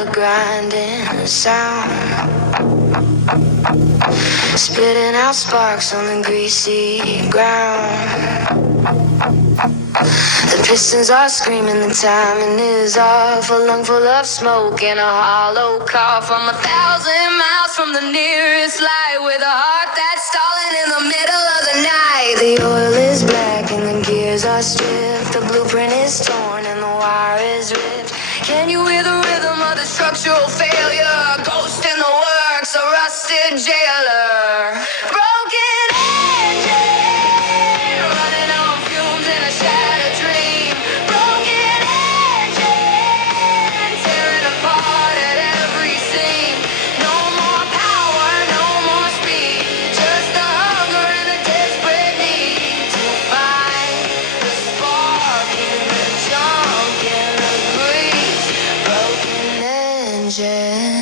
a grinding sound, spitting out sparks on the greasy ground. The pistons are screaming, the timing is off. A lung full of smoke and a hollow cough. From 1,000 miles from the nearest light, with a heart that's stalling in the middle of the night. The oil is black and the gears are stripped. The blueprint is torn and the wire is ripped. Can you hear the rhythm of the structural failure? A ghost in the works, a rusted jailer. Broken engine, running on fumes in a shattered dream. Broken engine, tearing apart at every seam. No more power, no more speed, just the hunger and the desperate need to find the spark in the junk and the grease. Broken engine.